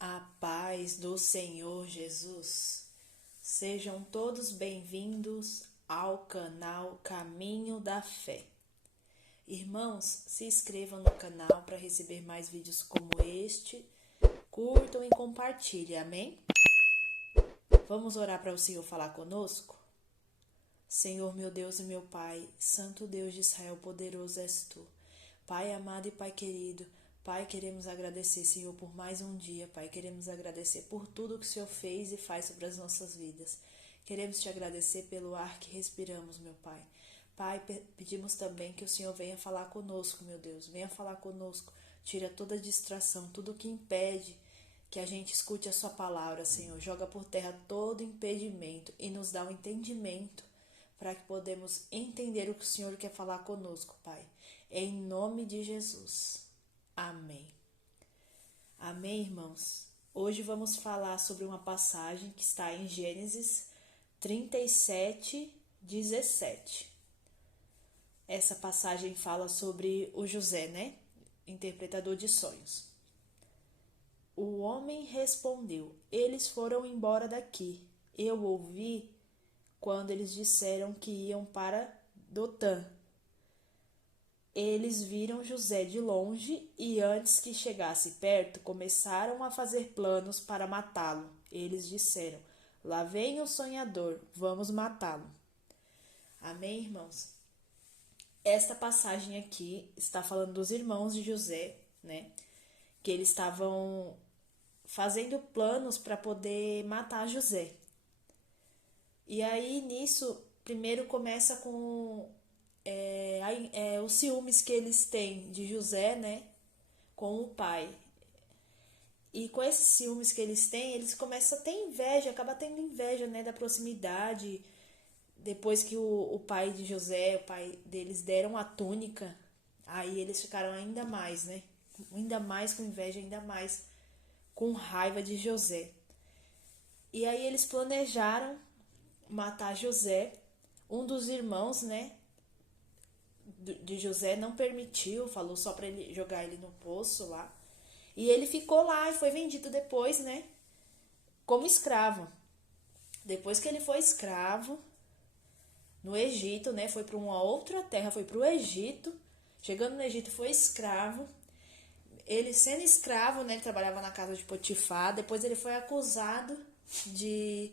A paz do Senhor Jesus. Sejam todos bem-vindos ao canal Caminho da Fé. Irmãos, se inscrevam no canal para receber mais vídeos como este. Curtam e compartilhem, amém? Vamos orar para o Senhor falar conosco? Senhor, meu Deus e meu Pai, Santo Deus de Israel, poderoso és Tu. Pai amado e Pai querido, Pai, queremos agradecer, Senhor, por mais um dia, Pai. Queremos agradecer por tudo que o Senhor fez e faz sobre as nossas vidas. Queremos Te agradecer pelo ar que respiramos, meu Pai. Pai, pedimos também que o Senhor venha falar conosco, meu Deus. Venha falar conosco. Tira toda distração, tudo que impede que a gente escute a Sua palavra, Senhor. Joga por terra todo impedimento e nos dá o entendimento para que podemos entender o que o Senhor quer falar conosco, Pai. Em nome de Jesus. Amém. Amém, irmãos? Hoje vamos falar sobre uma passagem que está em Gênesis 37, 17. Essa passagem fala sobre o José, né? Interpretador de sonhos. O homem respondeu: eles foram embora daqui. Eu ouvi quando eles disseram que iam para Dotã. Eles viram José de longe e, antes que chegasse perto, começaram a fazer planos para matá-lo. Eles disseram: lá vem o sonhador, vamos matá-lo. Amém, irmãos? Esta passagem aqui está falando dos irmãos de José, né? Que eles estavam fazendo planos para poder matar José. E aí, nisso, primeiro começa com os ciúmes que eles têm de José, né, com o pai. E com esses ciúmes que eles têm, eles começam a ter inveja, acaba tendo inveja, né, da proximidade. Depois que o pai de José, o pai deles deram a túnica, aí eles ficaram ainda mais, né, ainda mais com inveja, ainda mais com raiva de José. E aí eles planejaram matar José. Um dos irmãos, né, de José não permitiu, falou só para ele jogar ele no poço lá. E ele ficou lá e foi vendido depois, né, como escravo. Depois que ele foi escravo no Egito, né, foi para uma outra terra, foi para o Egito. Chegando no Egito, foi escravo. Ele sendo escravo, né, ele trabalhava na casa de Potifar. Depois ele foi acusado de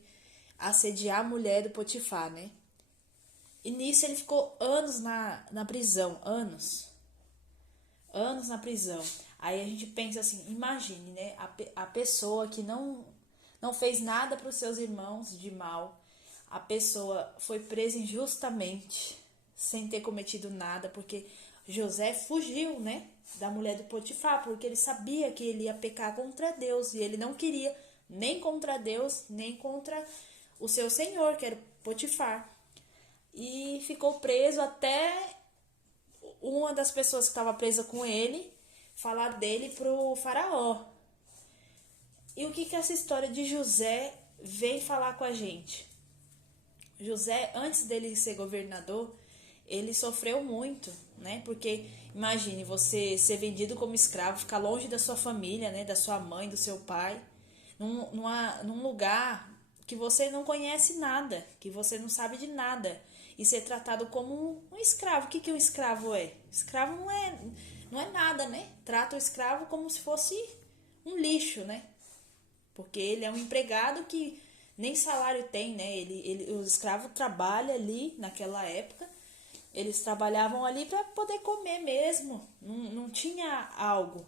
assediar a mulher do Potifar, né. E nisso ele ficou anos na prisão, anos na prisão. Aí a gente pensa assim, imagine, né, a pessoa que não fez nada para os seus irmãos de mal, a pessoa foi presa injustamente, sem ter cometido nada, porque José fugiu, né, da mulher do Potifar, porque ele sabia que ele ia pecar contra Deus, e ele não queria nem contra Deus, nem contra o seu senhor, que era Potifar. E ficou preso até uma das pessoas que estava presa com ele falar dele pro faraó. E o que essa história de José vem falar com a gente? José, antes dele ser governador, ele sofreu muito, né? Porque imagine você vendido como escravo, ficar longe da sua família, né? Da sua mãe, do seu pai, num lugar que você não conhece nada, que você não sabe de nada, e ser tratado como um escravo. O que um escravo é? Escravo não é nada, né? Trata o escravo como se fosse um lixo, né? Porque ele é um empregado que nem salário tem, né? O escravo trabalha ali naquela época. Eles trabalhavam ali para poder comer mesmo. Não tinha algo.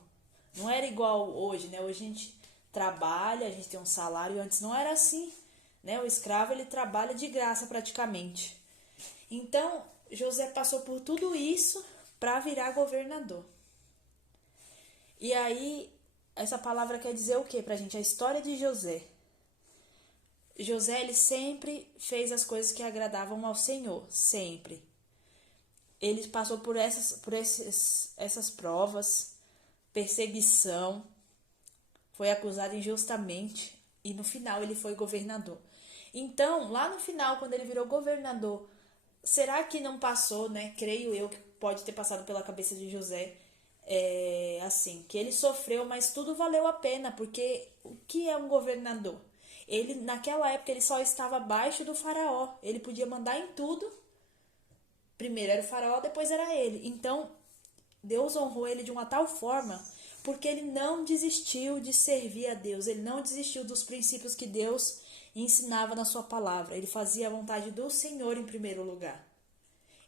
Não era igual hoje, né? Hoje a gente trabalha, a gente tem um salário. Antes não era assim, né? O escravo, ele trabalha de graça praticamente. Então, José passou por tudo isso para virar governador. E aí, essa palavra quer dizer o que pra gente? A história de José. José, ele sempre fez as coisas que agradavam ao Senhor, sempre. Ele passou por essas provas, perseguição, foi acusado injustamente e no final ele foi governador. Então, lá no final, quando ele virou governador, será que não passou, né? Creio eu que pode ter passado pela cabeça de José assim, que ele sofreu, mas tudo valeu a pena, porque o que é um governador? Ele, naquela época, ele só estava abaixo do faraó, ele podia mandar em tudo. Primeiro era o faraó, depois era ele. Então, Deus honrou ele de uma tal forma, porque ele não desistiu de servir a Deus, ele não desistiu dos princípios que Deus ensinava na sua palavra. Ele fazia a vontade do Senhor em primeiro lugar.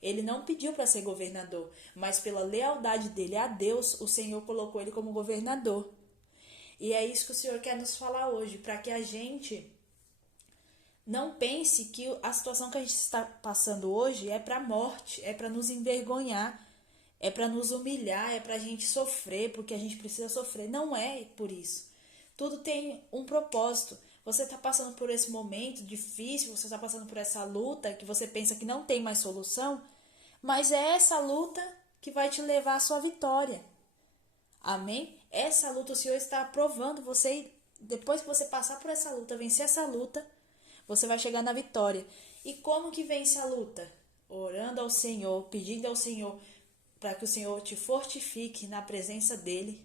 Ele não pediu para ser governador, mas pela lealdade dele a Deus, o Senhor colocou ele como governador. E é isso que o Senhor quer nos falar hoje, para que a gente não pense que a situação que a gente está passando hoje é para a morte, é para nos envergonhar, é para nos humilhar, é para a gente sofrer, porque a gente precisa sofrer. Não é por isso. Tudo tem um propósito. Você está passando por esse momento difícil, você está passando por essa luta que você pensa que não tem mais solução, mas é essa luta que vai te levar à sua vitória. Amém? Essa luta o Senhor está aprovando você, depois que você passar por essa luta, vencer essa luta, você vai chegar na vitória. E como que vence a luta? Orando ao Senhor, pedindo ao Senhor para que o Senhor te fortifique na presença dEle,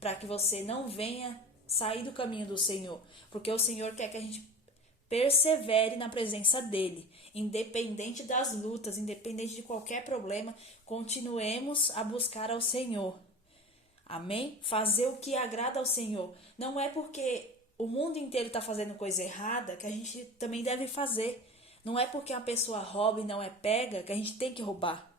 para que você não venha sair do caminho do Senhor, porque o Senhor quer que a gente persevere na presença dEle, independente das lutas, independente de qualquer problema, continuemos a buscar ao Senhor. Amém? Fazer o que agrada ao Senhor. Não é porque o mundo inteiro está fazendo coisa errada que a gente também deve fazer. Não é porque a pessoa rouba e não é pega que a gente tem que roubar.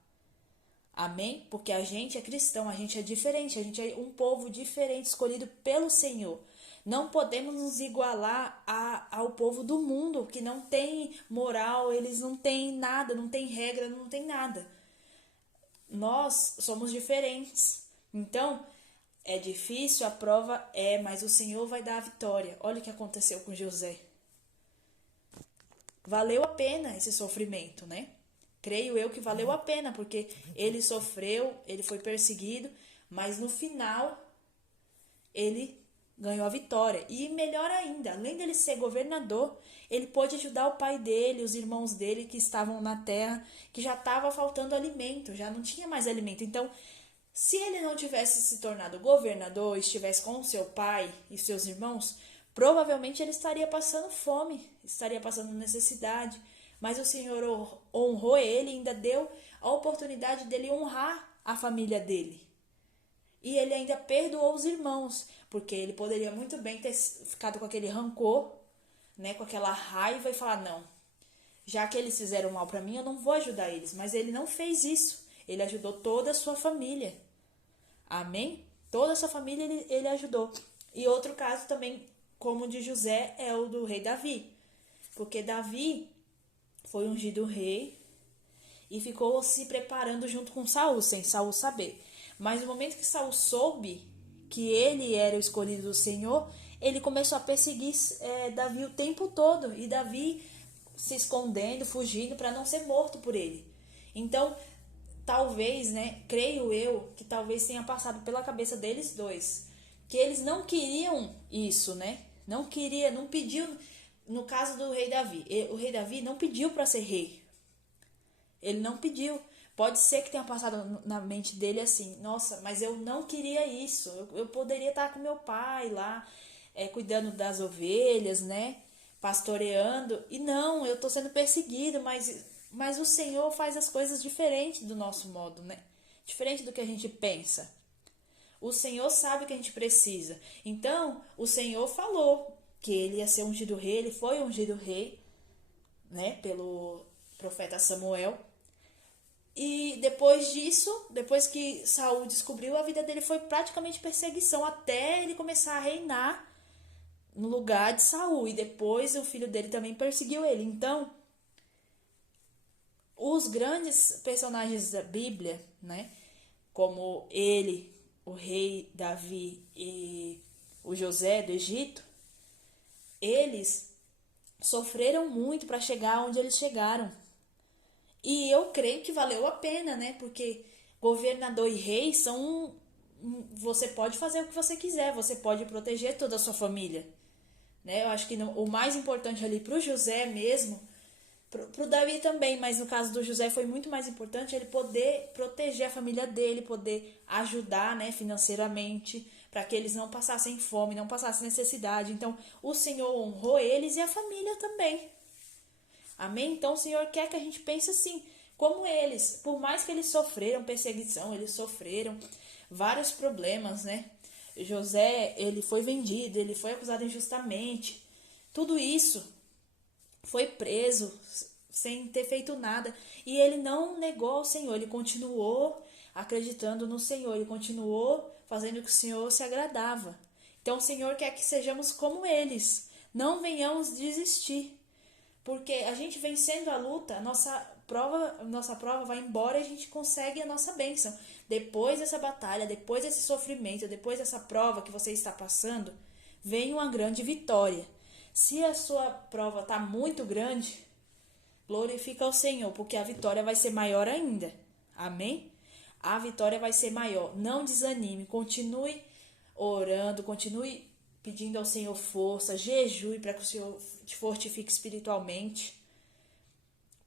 Amém? Porque a gente é cristão, a gente é diferente, a gente é um povo diferente, escolhido pelo Senhor. Não podemos nos igualar ao povo do mundo, que não tem moral, eles não têm nada, não tem regra, não tem nada. Nós somos diferentes. Então, é difícil, a prova é, mas o Senhor vai dar a vitória. Olha o que aconteceu com José. Valeu a pena esse sofrimento, né? Creio eu que valeu a pena, porque ele sofreu, ele foi perseguido, mas no final ele ganhou a vitória. E melhor ainda, além dele ser governador, ele pôde ajudar o pai dele, os irmãos dele que estavam na terra, que já estava faltando alimento, já não tinha mais alimento. Então, se ele não tivesse se tornado governador, estivesse com seu pai e seus irmãos, provavelmente ele estaria passando fome, estaria passando necessidade. Mas o Senhor honrou ele e ainda deu a oportunidade dele honrar a família dele. E ele ainda perdoou os irmãos, porque ele poderia muito bem ter ficado com aquele rancor, né, com aquela raiva e falar, não, já que eles fizeram mal para mim, eu não vou ajudar eles. Mas ele não fez isso, ele ajudou toda a sua família. Amém? Toda a sua família ele ajudou. E outro caso também, como o de José, é o do rei Davi. Porque Davi foi ungido rei e ficou se preparando junto com Saul, sem Saul saber. Mas no momento que Saul soube que ele era o escolhido do Senhor, ele começou a perseguir Davi o tempo todo. E Davi se escondendo, fugindo para não ser morto por ele. Então, talvez, né, creio eu, que talvez tenha passado pela cabeça deles dois, que eles não queriam isso, né? Não pediu, no caso do rei Davi. O rei Davi não pediu para ser rei. Ele não pediu. Pode ser que tenha passado na mente dele assim, nossa, mas eu não queria isso. Eu poderia estar com meu pai lá, cuidando das ovelhas, né? Pastoreando. E não, eu estou sendo perseguido, mas o Senhor faz as coisas diferente do nosso modo, né? Diferente do que a gente pensa. O Senhor sabe o que a gente precisa. Então, o Senhor falou que ele ia ser ungido rei, ele foi ungido rei, né? Pelo profeta Samuel. E depois disso, depois que Saul descobriu, a vida dele foi praticamente perseguição, até ele começar a reinar no lugar de Saul. E depois o filho dele também perseguiu ele. Então, os grandes personagens da Bíblia, né, como ele, o rei Davi e o José do Egito, eles sofreram muito para chegar onde eles chegaram. E eu creio que valeu a pena, né? Porque governador e rei são... Você pode fazer o que você quiser, você pode proteger toda a sua família, né? Eu acho que o mais importante ali para o José mesmo, Pro Davi também, mas no caso do José foi muito mais importante ele poder proteger a família dele, poder ajudar, né, financeiramente, para que eles não passassem fome, não passassem necessidade. Então, o Senhor honrou eles e a família também. Amém? Então, o Senhor quer que a gente pense assim, como eles, por mais que eles sofreram perseguição, eles sofreram vários problemas, né? José, ele foi vendido, ele foi acusado injustamente. Tudo isso, foi preso sem ter feito nada. E ele não negou ao Senhor, ele continuou acreditando no Senhor, ele continuou fazendo o que o Senhor se agradava. Então o Senhor quer que sejamos como eles, não venhamos desistir. Porque a gente vencendo a luta, nossa prova vai embora e a gente consegue a nossa bênção. Depois dessa batalha, depois desse sofrimento, depois dessa prova que você está passando, vem uma grande vitória. Se a sua prova está muito grande, glorifica ao Senhor, porque a vitória vai ser maior ainda. Amém? A vitória vai ser maior. Não desanime, continue orando, continue pedindo ao Senhor força, jejue para que o Senhor te fortifique espiritualmente.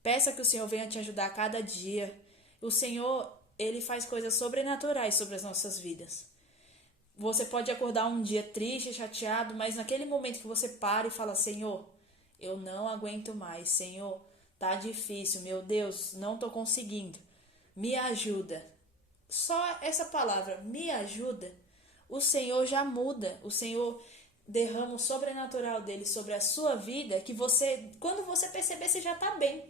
Peça que o Senhor venha te ajudar a cada dia. O Senhor, ele faz coisas sobrenaturais sobre as nossas vidas. Você pode acordar um dia triste, chateado, mas naquele momento que você para e fala, Senhor, eu não aguento mais, Senhor, tá difícil, meu Deus, não tô conseguindo, me ajuda. Só essa palavra, me ajuda, o Senhor já muda, o Senhor derrama o sobrenatural dele sobre a sua vida, que você, quando você perceber, você já tá bem.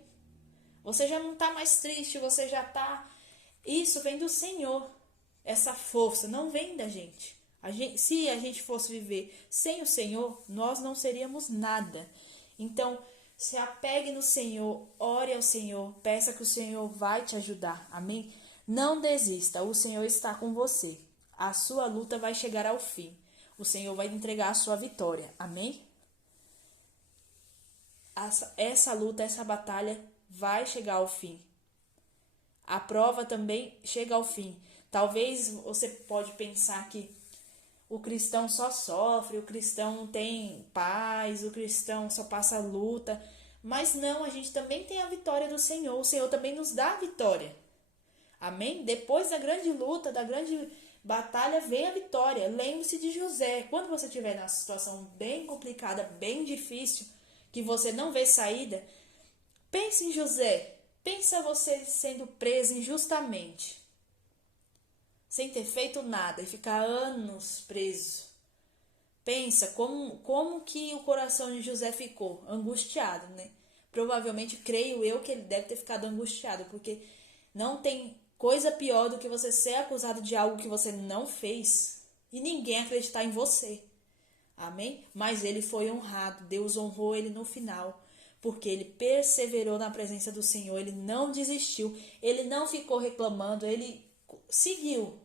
Você já não tá mais triste, você já tá... Isso vem do Senhor, essa força, não vem da gente. Se a gente fosse viver sem o Senhor, nós não seríamos nada. Então, se apegue no Senhor, ore ao Senhor, peça que o Senhor vai te ajudar. Amém? Não desista, o Senhor está com você. A sua luta vai chegar ao fim. O Senhor vai entregar a sua vitória. Amém? Essa luta, essa batalha vai chegar ao fim. A prova também chega ao fim. Talvez você pode pensar que o cristão só sofre, o cristão não tem paz, o cristão só passa luta. Mas não, a gente também tem a vitória do Senhor. O Senhor também nos dá a vitória. Amém? Depois da grande luta, da grande batalha, vem a vitória. Lembre-se de José. Quando você estiver numa situação bem complicada, bem difícil, que você não vê saída, pense em José. Pensa você sendo preso injustamente, sem ter feito nada e ficar anos preso. Pensa como que o coração de José ficou, angustiado, né? Provavelmente, creio eu, que ele deve ter ficado angustiado, porque não tem coisa pior do que você ser acusado de algo que você não fez e ninguém acreditar em você. Amém? Mas ele foi honrado, Deus honrou ele no final, porque ele perseverou na presença do Senhor, ele não desistiu, ele não ficou reclamando, ele seguiu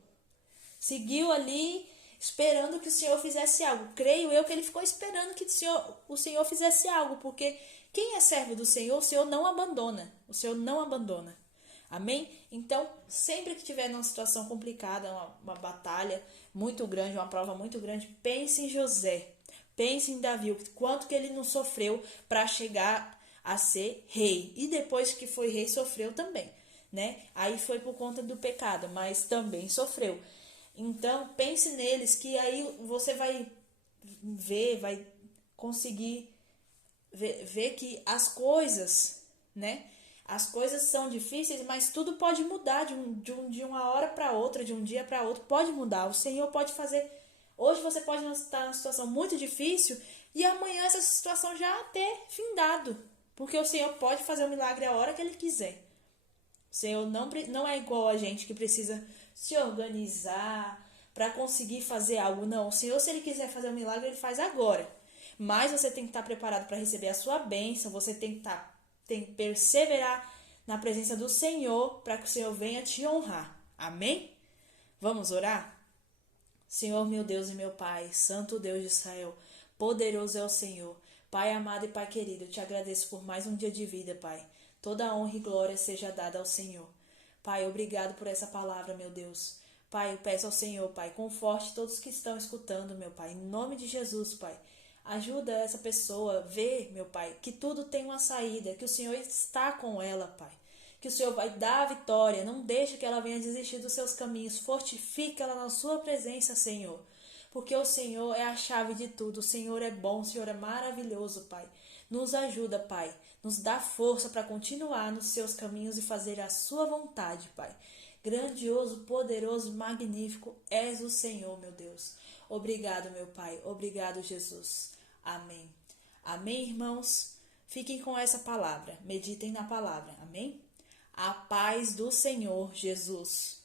ali esperando que o Senhor fizesse algo. Creio eu que ele ficou esperando que o Senhor fizesse algo, porque quem é servo do Senhor, o Senhor não abandona, o Senhor não abandona. Amém? Então, sempre que tiver numa situação complicada, uma batalha muito grande, uma prova muito grande, pense em José, pense em Davi, o quanto que ele não sofreu para chegar a ser rei. E depois que foi rei, sofreu também, né? Aí foi por conta do pecado, mas também sofreu. Então, pense neles, que aí você vai ver, vai conseguir ver que as coisas, né? As coisas são difíceis, mas tudo pode mudar de uma hora para outra, de um dia para outro, pode mudar. O Senhor pode fazer. Hoje você pode estar numa situação muito difícil e amanhã essa situação já ter findado, porque o Senhor pode fazer o milagre a hora que Ele quiser. O Senhor não é igual a gente que precisa se organizar para conseguir fazer algo. Não, o Senhor, se Ele quiser fazer um milagre, Ele faz agora. Mas você tem que estar preparado para receber a sua bênção, você tem que perseverar na presença do Senhor para que o Senhor venha te honrar. Amém? Vamos orar? Senhor, meu Deus e meu Pai, Santo Deus de Israel, poderoso é o Senhor. Pai amado e Pai querido, eu te agradeço por mais um dia de vida, Pai. Toda a honra e glória seja dada ao Senhor. Pai, obrigado por essa palavra, meu Deus. Pai, eu peço ao Senhor, Pai, conforte todos que estão escutando, meu Pai. Em nome de Jesus, Pai. Ajuda essa pessoa a ver, meu Pai, que tudo tem uma saída, que o Senhor está com ela, Pai. Que o Senhor vai dar a vitória, não deixe que ela venha desistir dos seus caminhos, fortifica ela na sua presença, Senhor. Porque o Senhor é a chave de tudo, o Senhor é bom, o Senhor é maravilhoso, Pai. Nos ajuda, Pai, nos dá força para continuar nos seus caminhos e fazer a sua vontade, Pai. Grandioso, poderoso, magnífico és o Senhor, meu Deus. Obrigado, meu Pai. Obrigado, Jesus. Amém. Amém, irmãos? Fiquem com essa palavra. Meditem na palavra. Amém? A paz do Senhor Jesus.